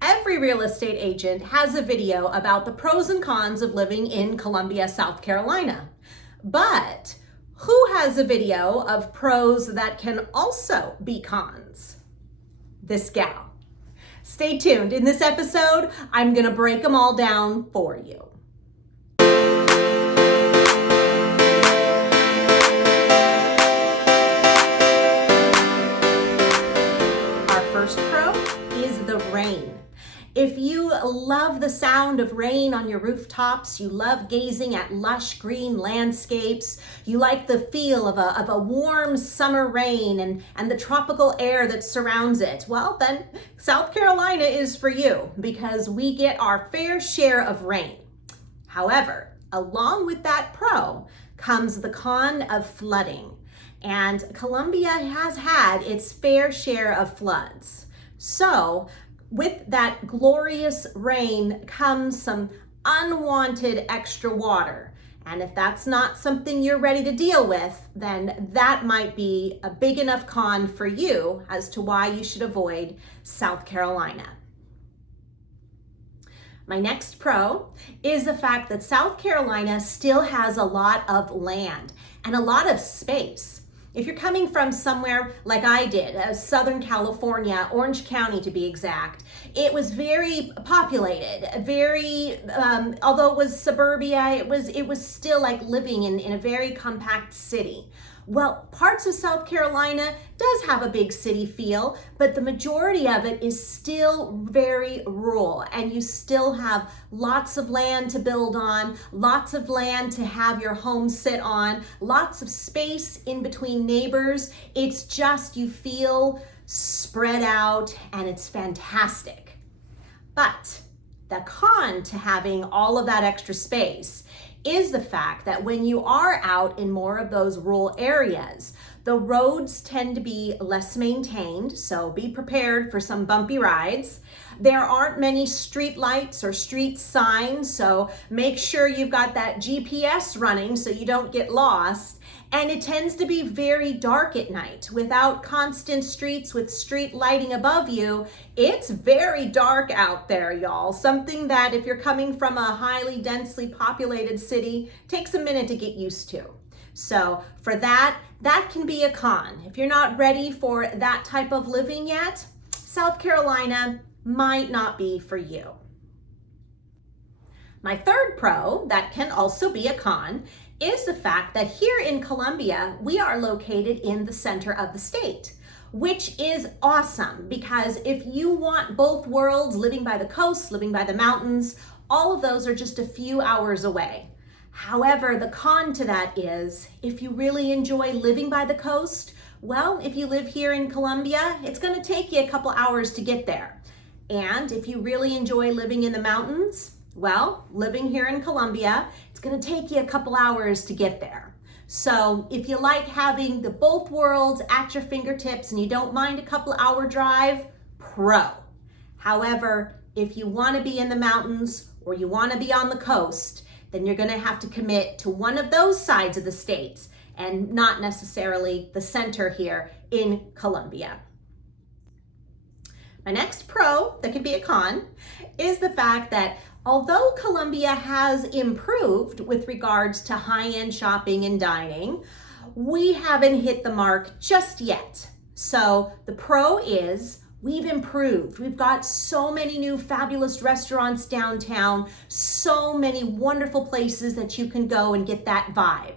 Every real estate agent has a video about the pros and cons of living in Columbia, South Carolina. But who has a video of pros that can also be cons? This gal. Stay tuned. In this episode, I'm going to break them all down for you. Our first pro is the rain. If you love the sound of rain on your rooftops, you love gazing at lush green landscapes, you like the feel of a warm summer rain and the tropical air that surrounds it, well then South Carolina is for you because we get our fair share of rain. However, along with that pro comes the con of flooding, and Columbia has had its fair share of floods. So with that glorious rain comes some unwanted extra water. And if that's not something you're ready to deal with, then that might be a big enough con for you as to why you should avoid South Carolina. My next pro is the fact that South Carolina still has a lot of land and a lot of space. If you're coming from somewhere like I did, Southern California, Orange County to be exact, it was very populated, although it was suburbia, it was still like living in a very compact city. Well, parts of South Carolina does have a big city feel, but the majority of it is still very rural, and you still have lots of land to build on, lots of land to have your home sit on, lots of space in between neighbors. It's just, you feel spread out and it's fantastic. But the con to having all of that extra space is the fact that when you are out in more of those rural areas, the roads tend to be less maintained, so be prepared for some bumpy rides. There aren't many street lights or street signs, so make sure you've got that GPS running so you don't get lost. And it tends to be very dark at night. Without constant streets with street lighting above you, it's very dark out there, y'all. Something that if you're coming from a highly densely populated city, takes a minute to get used to. So for that can be a con. If you're not ready for that type of living yet, South Carolina might not be for you. My third pro that can also be a con is the fact that here in Columbia, we are located in the center of the state, which is awesome because if you want both worlds, living by the coast, living by the mountains, all of those are just a few hours away. However, the con to that is if you really enjoy living by the coast, well, if you live here in Columbia, it's going to take you a couple hours to get there. And if you really enjoy living in the mountains, well, living here in Columbia, it's going to take you a couple hours to get there. So if you like having the both worlds at your fingertips and you don't mind a couple hour drive, pro. However, if you want to be in the mountains or you want to be on the coast, then you're going to have to commit to one of those sides of the states and not necessarily the center here in Columbia. My next pro that could be a con is the fact that although Columbia has improved with regards to high-end shopping and dining, we haven't hit the mark just yet. So the pro is we've improved. We've got so many new fabulous restaurants downtown, so many wonderful places that you can go and get that vibe.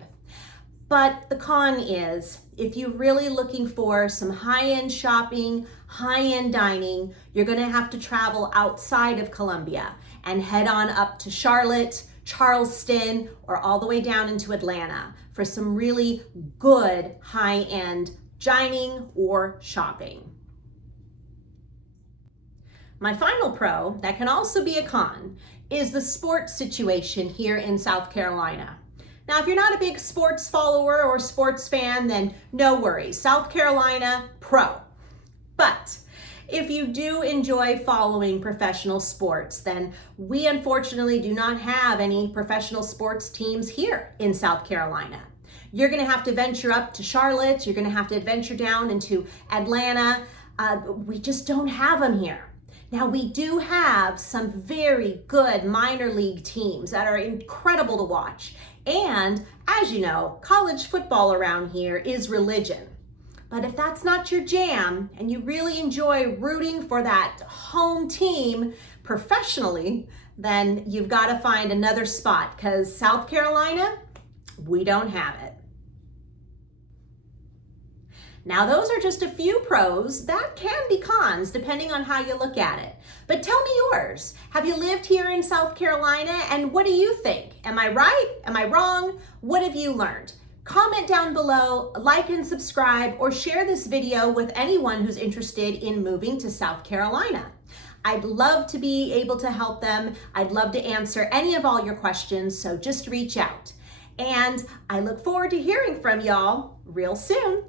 But the con is, if you're really looking for some high-end shopping, high-end dining, you're gonna have to travel outside of Columbia and head on up to Charlotte, Charleston, or all the way down into Atlanta for some really good high-end dining or shopping. My final pro that can also be a con is the sports situation here in South Carolina. Now, if you're not a big sports follower or sports fan, then no worries. South Carolina, pro. But if you do enjoy following professional sports, then we unfortunately do not have any professional sports teams here in South Carolina. You're gonna have to venture up to Charlotte. You're gonna have to venture down into Atlanta. We just don't have them here. Now, we do have some very good minor league teams that are incredible to watch. And as you know, college football around here is religion. But if that's not your jam and you really enjoy rooting for that home team professionally, then you've got to find another spot, because South Carolina, we don't have it. Now, those are just a few pros. That can be cons depending on how you look at it. But tell me yours. Have you lived here in South Carolina, and what do you think? Am I right? Am I wrong? What have you learned? Comment down below, like and subscribe, or share this video with anyone who's interested in moving to South Carolina. I'd love to be able to help them. I'd love to answer any of all your questions, so just reach out. And I look forward to hearing from y'all real soon.